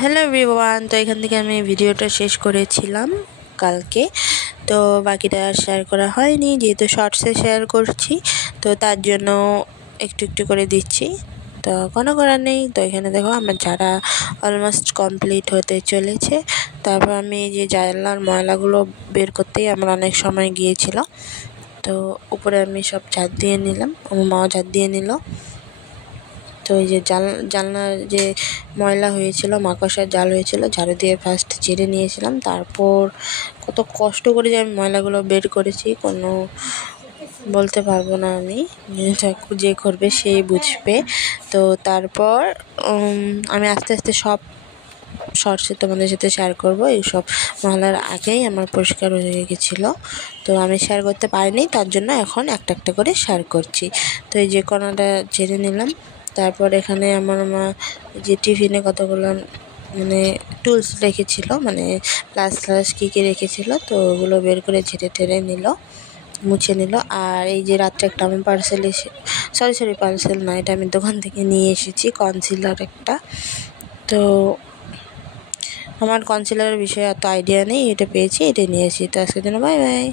Hello everyone, তো এখান থেকে আমি ভিডিওটা শেষ করেছিলাম কালকে। তো বাকিটা আর শেয়ার করা হয়নি, যেহেতু শর্টসে শেয়ার করছি তো তার জন্য একটু একটু করে দিচ্ছি। তো কোনো করার নেই। তো এখানে দেখো আমার ঝাড়া অলমোস্ট কমপ্লিট হতে চলেছে। তারপর আমি এই যে জানলার ময়লাগুলো বের করতেই আমার অনেক সময় গিয়েছিল। তো উপরে আমি সব ঝাড় দিয়ে নিলাম, আমার মাও ঝাড় দিয়ে নিল। তো এই যে জানলার যে ময়লা হয়েছিল, মাকড়সার জাল হয়েছিল, ঝাড়ু দিয়ে ফার্স্ট ঝেড়ে নিয়েছিলাম। তারপর কত কষ্ট করে যে আমি ময়লাগুলো বের করেছি কোনো বলতে পারবো না। আমি যে করবে সেই বুঝবে। তো তারপর আমি আস্তে আস্তে সব শর্টসে তোমাদের সাথে শেয়ার করব। এইসব মহলার আগেই আমার পরিষ্কার হয়ে গেছিলো, তো আমি শেয়ার করতে পারিনি, তার জন্য এখন একটা একটা করে শেয়ার করছি। তো এই যে কোনাটা ঝেড়ে নিলাম। তারপর এখানে আমার মা যে টিফিনে কতগুলো মানে টুলস রেখেছিল, মানে প্লাস কী কী রেখেছিল, তো ওগুলো বের করে ঝেড়ে টেড়ে নিল, মুছে নিল। আর এই যে রাত্রে একটা আমার পার্সেল পার্সেল না, এটা আমি দোকান থেকে নিয়ে এসেছি, কনসিলার একটা। তো আমার কনসিলারের বিষয়ে এত আইডিয়া নেই, এটা পেয়েছি, এটা নিয়েছি। তো আজকের জন্য বাই বাই।